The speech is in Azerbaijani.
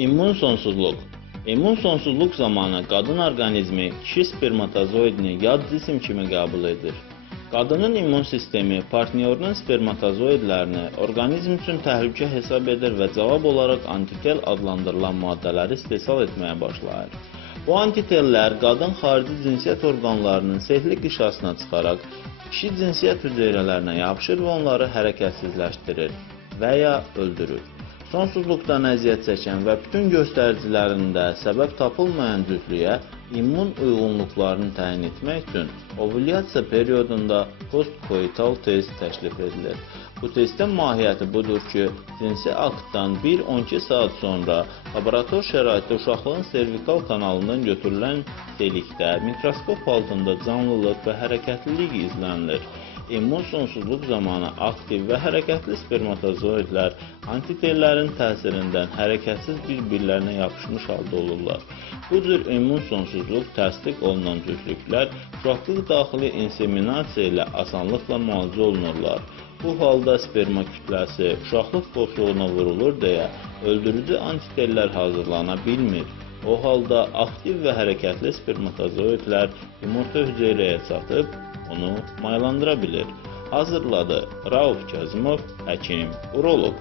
İmmun sonsuzluq. İmmun sonsuzluq zamanı qadın orqanizmi kişi spermatozoidini yad cisim kimi qəbul edir. Qadının immun sistemi partnyorunun spermatozoidlərini orqanizm üçün təhlükə hesab edir və cavab olaraq antitel adlandırılan maddələri istehsal etməyə başlayır. Bu antitellər qadın xarici cinsiyyət orqanlarının sehli qişasına çıxaraq kişi cinsiyyət hüceyrələrinə yapışır və onları hərəkətsizləşdirir və ya öldürür. Sonsuzluqdan əziyyət çəkən və bütün göstəricilərində səbəb tapılmayan cütlüyə immun uyğunluqlarını təyin etmək üçün ovulyasiya periodunda postkoital test təklif edilir. Bu testin mahiyyəti budur ki, cinsi aktdan 1-12 saat sonra laborator şəraitdə uşaqlığın servikal kanalından götürülən delikdə mikroskop altında canlılıq və hərəkətlilik izlənilir. İmmun sonsuzluq zamanı aktiv və hərəkətli spermatozoidlər antitellərin təsirindən hərəkətsiz bir-birlərinə yapışmış halda olurlar. Bu cür immun sonsuzluq təsdiq olunan cütlüklər uşaqlıq daxili inseminasiya ilə asanlıqla müalicə olunurlar. Bu halda sperma kütləsi uşaqlıq boşluğuna vurulur deyə öldürücü antitellər hazırlana bilmir. O halda aktiv və hərəkətli spermatozoidlər yumurta hüceyrəyə çatıb onu maylandıra bilir. Hazırladı Rauf Kazımov, həkim, uroloq.